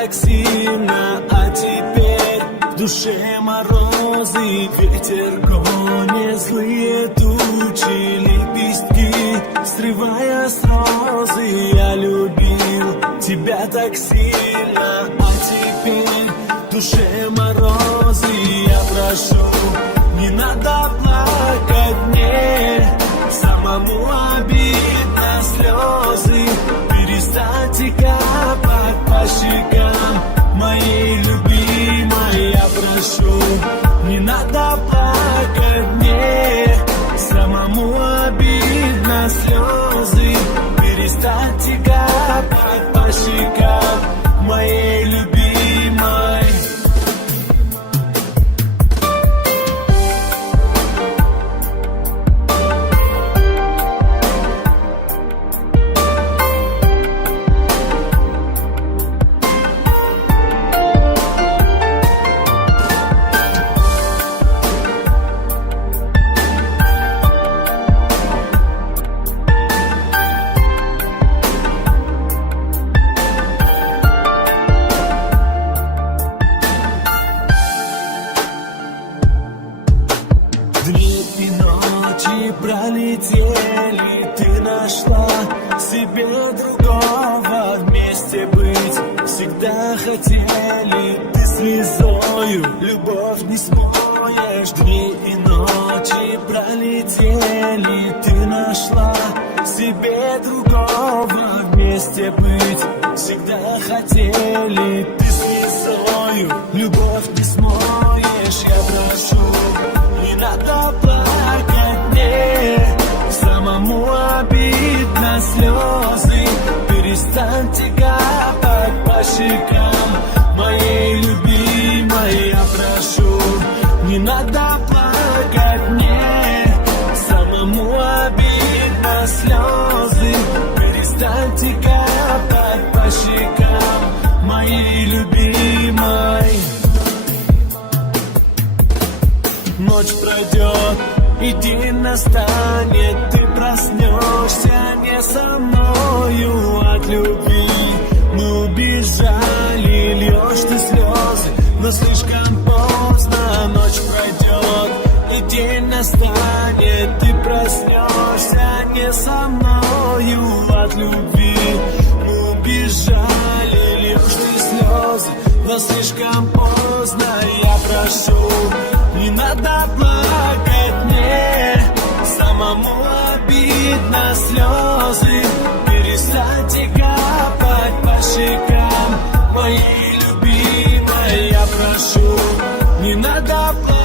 так сильно, а теперь в душе морозы, ветер гонит злые тучи, лепестки срывая с розы. Я любил тебя так сильно, а теперь в душе морозы. Я прошу, не надо плакать мне, самому обидно слезы перестаньте капать по щекам моей любимой. Я прошу, не надо плакать мне, самому обидно слезы перестаньте капать по щекам моей любимой. Дни и ночи пролетели, ты нашла себе другого, вместе быть всегда хотели. Ты слезою любовь не смоешь. Дни и ночи пролетели, ты нашла себе другого, вместе быть всегда хотели. Ты слезою любовь не смоешь. Я прошу, не надо плакать мне, самому обидно слезы перестаньте капать по щекам моей любимой. Я прошу, не надо плакать мне, самому обидно слезы перестаньте капать по щекам моей любимой. Ночь пройдет, и день настанет, ты проснешься не со мною от любви. Мы убежали, льешь ты слезы, но слишком поздно. Ночь пройдет, и день настанет, ты проснешься не со мною от любви. Мы убежали, льешь ты слезы, но слишком поздно. Я прошу, не надо плакать мне, самому обидно слезы перестаньте капать по щекам моей любимой. Я прошу, не надо плакать.